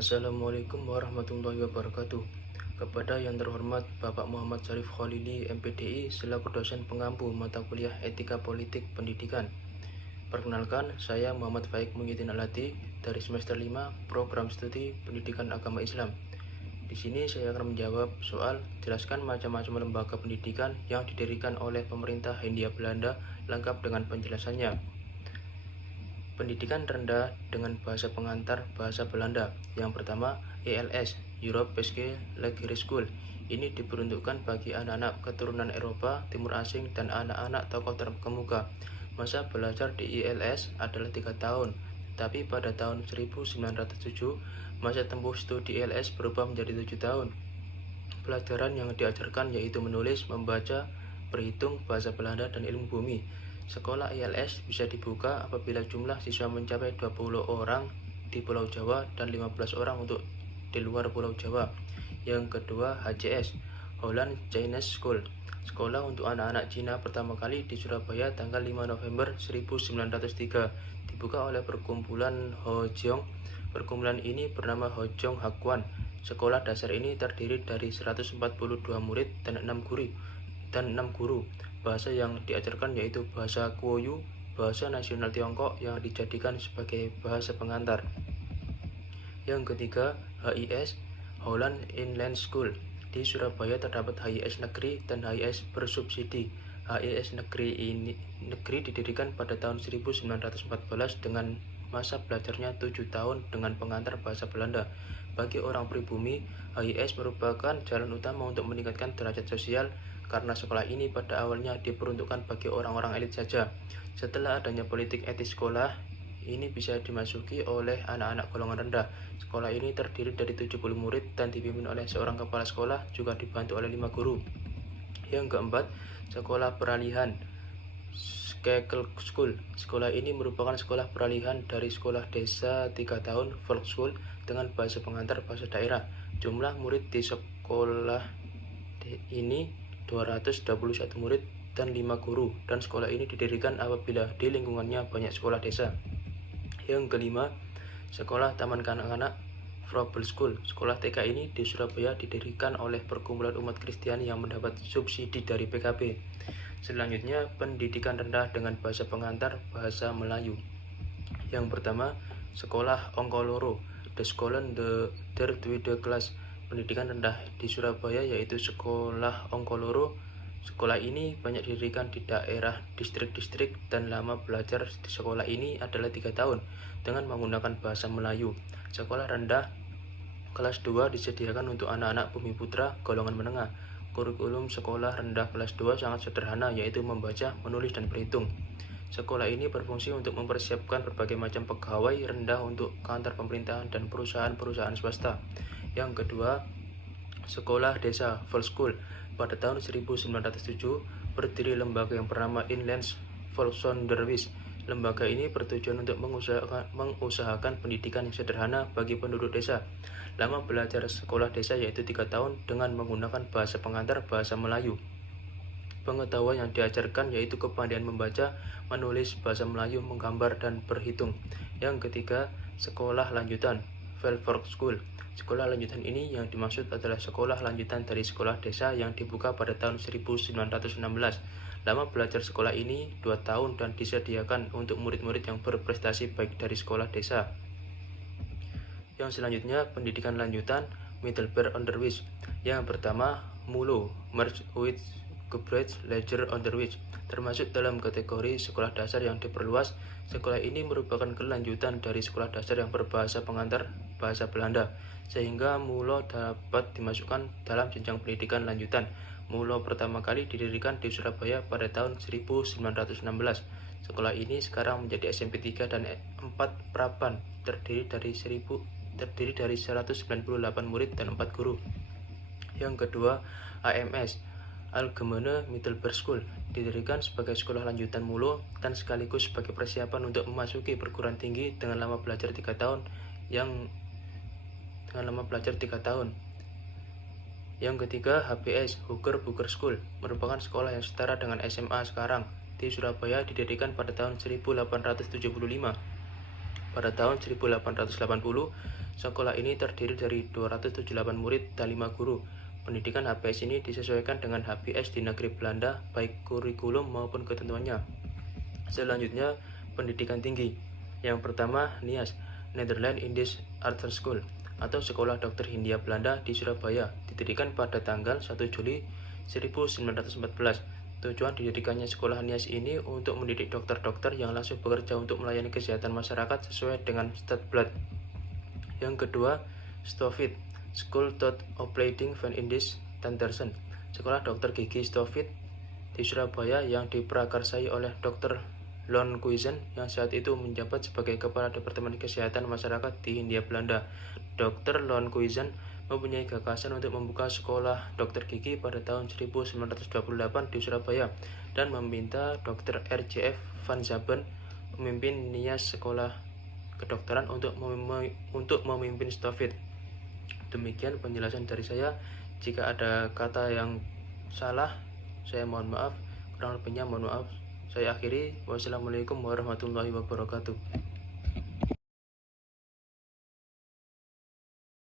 Assalamualaikum warahmatullahi wabarakatuh. Kepada yang terhormat Bapak Muhammad Syarif Khalili, MPDI, selaku dosen pengampu mata kuliah Etika Politik Pendidikan. Perkenalkan, saya Muhammad Faik Muhyiddin Alati dari semester 5 Program Studi Pendidikan Agama Islam. Di sini saya akan menjawab soal jelaskan macam-macam lembaga pendidikan yang didirikan oleh pemerintah Hindia Belanda lengkap dengan penjelasannya. Pendidikan rendah dengan bahasa pengantar bahasa Belanda. Yang pertama, ELS, Europeeske Lagere School. Ini diperuntukkan bagi anak-anak keturunan Eropa, Timur Asing, dan anak-anak tokoh terkemuka. Masa belajar di ELS adalah 3 tahun, tapi pada tahun 1907, masa tempuh studi ELS berubah menjadi 7 tahun. Pelajaran yang diajarkan yaitu menulis, membaca, berhitung, bahasa Belanda, dan ilmu bumi. Sekolah ILS bisa dibuka apabila jumlah siswa mencapai 20 orang di Pulau Jawa dan 15 orang untuk di luar Pulau Jawa. Yang kedua, HCS, Holland Chinese School. Sekolah untuk anak-anak Cina pertama kali di Surabaya tanggal 5 November 1903. Dibuka oleh perkumpulan Hojong. Perkumpulan ini bernama Hojong Hakuan. Sekolah dasar ini terdiri dari 142 murid dan 6 guru. Bahasa yang diajarkan yaitu bahasa Kuoyu, bahasa nasional Tiongkok yang dijadikan sebagai bahasa pengantar. Yang ketiga, HIS, Holland Inland School. Di Surabaya terdapat HIS negeri dan HIS bersubsidi. HIS negeri didirikan pada tahun 1914 dengan masa belajarnya 7 tahun dengan pengantar bahasa Belanda. Bagi orang pribumi, HIS merupakan jalan utama untuk meningkatkan derajat sosial karena sekolah ini pada awalnya diperuntukkan bagi orang-orang elit saja. Setelah adanya politik etis sekolah, ini bisa dimasuki oleh anak-anak golongan rendah. Sekolah ini terdiri dari 70 murid dan dipimpin oleh seorang kepala sekolah, juga dibantu oleh 5 guru. Yang keempat, sekolah peralihan, Skakel School. Sekolah ini merupakan sekolah peralihan dari sekolah desa 3 tahun, Volksschule, dengan bahasa pengantar bahasa daerah. Jumlah murid di sekolah ini 221 murid dan 5 guru, dan sekolah ini didirikan apabila di lingkungannya banyak sekolah desa. Yang kelima, sekolah taman kanak-kanak Froebel School. Sekolah TK ini di Surabaya didirikan oleh perkumpulan umat Kristiani yang mendapat subsidi dari PKB. Selanjutnya, pendidikan rendah dengan bahasa pengantar bahasa Melayu. Yang pertama, sekolah Ongkoloro, The Skolen der Tweede Klas. Pendidikan rendah di Surabaya yaitu sekolah Ongkoloro. Sekolah ini banyak didirikan di daerah distrik-distrik dan lama belajar di sekolah ini adalah 3 tahun dengan menggunakan bahasa Melayu. Sekolah rendah kelas 2 disediakan untuk anak-anak bumi putra golongan menengah. Kurikulum sekolah rendah kelas 2 sangat sederhana yaitu membaca, menulis, dan berhitung. Sekolah ini berfungsi untuk mempersiapkan berbagai macam pegawai rendah untuk kantor pemerintahan dan perusahaan-perusahaan swasta. Yang kedua, sekolah desa Volksschule. Pada tahun 1907 berdiri lembaga yang bernama Inlands Volksonderwijs. Lembaga ini bertujuan untuk mengusahakan pendidikan yang sederhana bagi penduduk desa. Lama belajar sekolah desa yaitu 3 tahun dengan menggunakan bahasa pengantar bahasa Melayu. Pengetahuan yang diajarkan yaitu kepandaian membaca, menulis bahasa Melayu, menggambar, dan berhitung. Yang ketiga, sekolah lanjutan, Velvork School. Sekolah lanjutan ini yang dimaksud adalah sekolah lanjutan dari sekolah desa yang dibuka pada tahun 1916. Lama belajar sekolah ini 2 tahun dan disediakan untuk murid-murid yang berprestasi baik dari sekolah desa. Yang selanjutnya, pendidikan lanjutan, Middelbaar Onderwijs. Yang pertama, MULO, Merge with Gebreid Lager Onderwijs, termasuk dalam kategori sekolah dasar yang diperluas. Sekolah ini merupakan kelanjutan dari sekolah dasar yang berbahasa pengantar bahasa Belanda, sehingga MULO dapat dimasukkan dalam jenjang pendidikan lanjutan. MULO pertama kali didirikan di Surabaya pada tahun 1916. Sekolah ini sekarang menjadi SMP 3 dan 4 Prapan, terdiri dari 198 murid dan 4 guru. Yang kedua, AMS, Algemene Middelbare School, didirikan sebagai sekolah lanjutan MULO dan sekaligus sebagai persiapan untuk memasuki perguruan tinggi dengan lama belajar 3 tahun. Yang ketiga, HBS, Hooger Burger School, merupakan sekolah yang setara dengan SMA sekarang. Di Surabaya didirikan pada tahun 1875. Pada tahun 1880, Sekolah ini terdiri dari 278 murid dan 5 guru. Pendidikan HBS ini disesuaikan dengan HBS di negeri Belanda, baik kurikulum maupun ketentuannya. Selanjutnya, pendidikan tinggi. Yang pertama, NIAS, Netherlands Indisch Arts School, atau Sekolah Dokter Hindia Belanda di Surabaya, didirikan pada tanggal 1 Juli 1914. Tujuan didirikannya sekolah NIAS ini untuk mendidik dokter-dokter yang langsung bekerja untuk melayani kesehatan masyarakat sesuai dengan Statblad. Yang kedua, Stofit, School tot Opleiding van Indisch Tandarsen, Sekolah Dokter Gigi Stofit di Surabaya yang diprakarsai oleh Dr. Lonkhuizen yang saat itu menjabat sebagai Kepala Departemen Kesehatan Masyarakat di Hindia Belanda. Dr. Lonkhuizen mempunyai gagasan untuk membuka sekolah dokter gigi pada tahun 1928 di Surabaya dan meminta Dr. R.J.F. van Zaben memimpin NIAS Sekolah Kedokteran untuk memimpin Stofit. Demikian penjelasan dari saya. Jika ada kata yang salah, saya mohon maaf. Kurang lebihnya mohon maaf. Saya akhiri. Wassalamualaikum warahmatullahi wabarakatuh.